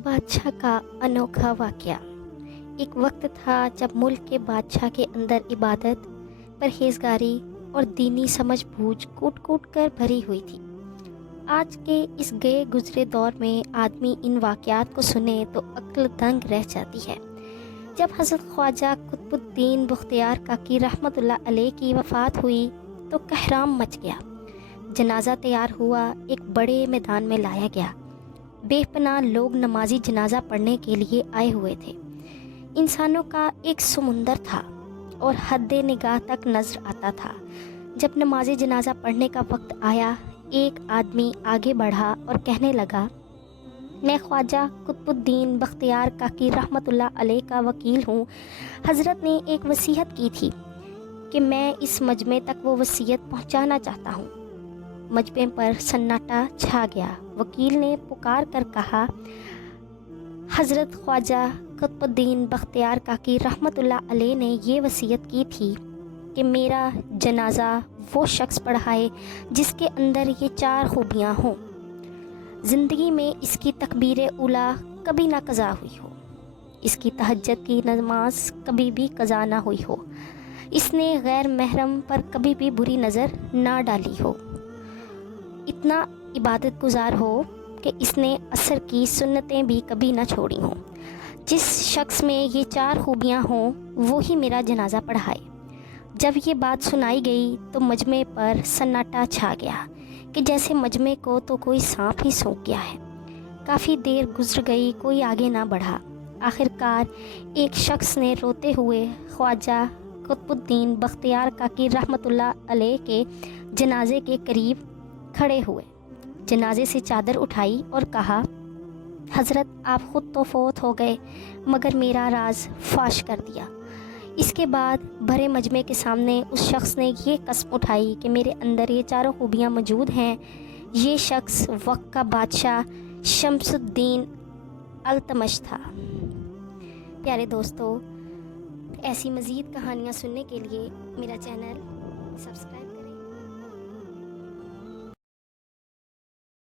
बादशाह का अनोखा वाक़या। एक वक्त था जब मुल्क के बादशाह के अंदर इबादत, परहेज़गारी और दीनी समझ-बूझ कूट-कूट कर भरी हुई थी। आज के इस गए गुज़रे दौर में आदमी इन वाक़यात को सुने तो अक्ल दंग रह जाती है। जब हज़रत ख्वाजा कुतुबुद्दीन बख्तियार काकी रहमतुल्लाह अलैह की वफ़ात हुई तो कहराम मच गया। जनाज़ा तैयार हुआ, एक बड़े मैदान में लाया गया। बेपनाह लोग नमाजी जनाजा पढ़ने के लिए आए हुए थे। इंसानों का एक समुंदर था और हद्दे निगाह तक नज़र आता था। जब नमाजी जनाजा पढ़ने का वक्त आया, एक आदमी आगे बढ़ा और कहने लगा, मैं ख्वाजा कुतुबुद्दीन बख्तियार काकी रहमतुल्लाह अलैह का वकील हूँ। हज़रत ने एक वसीयत की थी कि मैं इस मजमे तक वो वसीयत पहुँचाना चाहता हूँ। मजमे पर सन्नाटा छा गया। वकील ने पुकार कर कहा, हज़रत ख्वाजा कुतुबुद्दीन बख्तियार काकी रहमतुल्लाह अलैह ने ये वसीयत की थी कि मेरा जनाजा वो शख्स पढ़ाए जिसके अंदर ये 4 खूबियाँ हों। ज़िंदगी में इसकी तकबीर उला कभी ना कज़ा हुई हो, इसकी तहज्जुद की नमाज कभी भी कज़ा ना हुई हो, इसने गैर महरम पर कभी भी बुरी नज़र ना डाली हो, इतना इबादत गुजार हो कि इसने असर की सुन्नतें भी कभी ना छोड़ी हों। जिस शख्स में ये 4 खूबियाँ हों वो ही मेरा जनाजा पढ़ाए। जब ये बात सुनाई गई तो मजमे पर सन्नाटा छा गया कि जैसे मजमे को तो कोई सांप ही सूंघ गया है। काफ़ी देर गुजर गई, कोई आगे ना बढ़ा। आखिरकार एक शख्स ने रोते हुए ख्वाजा कुतुबुद्दीन बख्तियार काकी रहमतुल्लाह अलैह के जनाजे के करीब खड़े हुए, जनाजे से चादर उठाई और कहा, हज़रत आप ख़ुद तो फौत हो गए मगर मेरा राज फाश कर दिया। इसके बाद भरे मजमे के सामने उस शख्स ने ये कसम उठाई कि मेरे अंदर ये 4 खूबियाँ मौजूद हैं। ये शख्स वक्त का बादशाह शम्सुद्दीन अल्तमश था। प्यारे दोस्तों, ऐसी मज़ीद कहानियाँ सुनने के लिए मेरा चैनल सब्सक्राइब